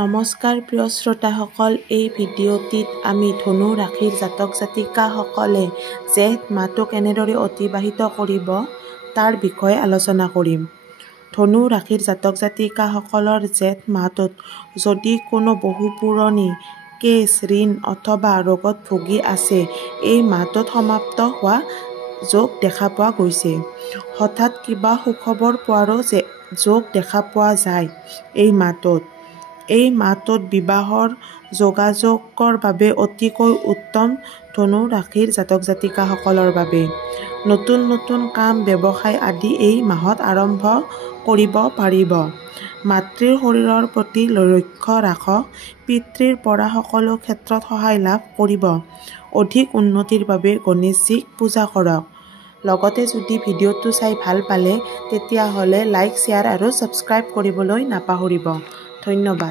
নমস্কাৰ প্ৰিয় শ্ৰোতাসকল, এই ভিডিঅ'টিত আমি ধনু ৰাশিৰ জাতক জাতিকাসকলে জেঠ মাহটো কেনেদৰে অতিবাহিত কৰিব তাৰ বিষয়ে আলোচনা কৰিম। ধনু ৰাশিৰ জাতক জাতিকাসকলৰ জেঠ মাহটোত যদি কোনো বহু পুৰণি কেছ, ঋণ অথবা ৰোগত ভুগি আছে, এই মাহটোত সমাপ্ত হোৱা যোগ দেখা পোৱা গৈছে। হঠাৎ কিবা সুখবৰ পোৱাৰো যোগ দেখা পোৱা যায়। এই মাহটোত বিবাহৰ যোগাযোগৰ বাবে অতিকৈ উত্তম ধনু ৰাশিৰ জাতক জাতিকাসকলৰ বাবে। নতুন কাম ব্যৱসায় আদি এই মাহত আৰম্ভ কৰিব পাৰিব। মাতৃৰ শৰীৰৰ প্ৰতি লক্ষ্য ৰাখক। পিতৃৰ পৰা সকলো ক্ষেত্ৰত সহায় লাভ কৰিব। অধিক উন্নতিৰ বাবে গণেশজীক পূজা কৰক। লগতে যদি ভিডিঅ'টো চাই ভাল পালে তেতিয়াহ'লে লাইক, শ্বেয়াৰ আৰু ছাবস্ক্ৰাইব কৰিবলৈ নাপাহৰিব। ধন্যবাদ।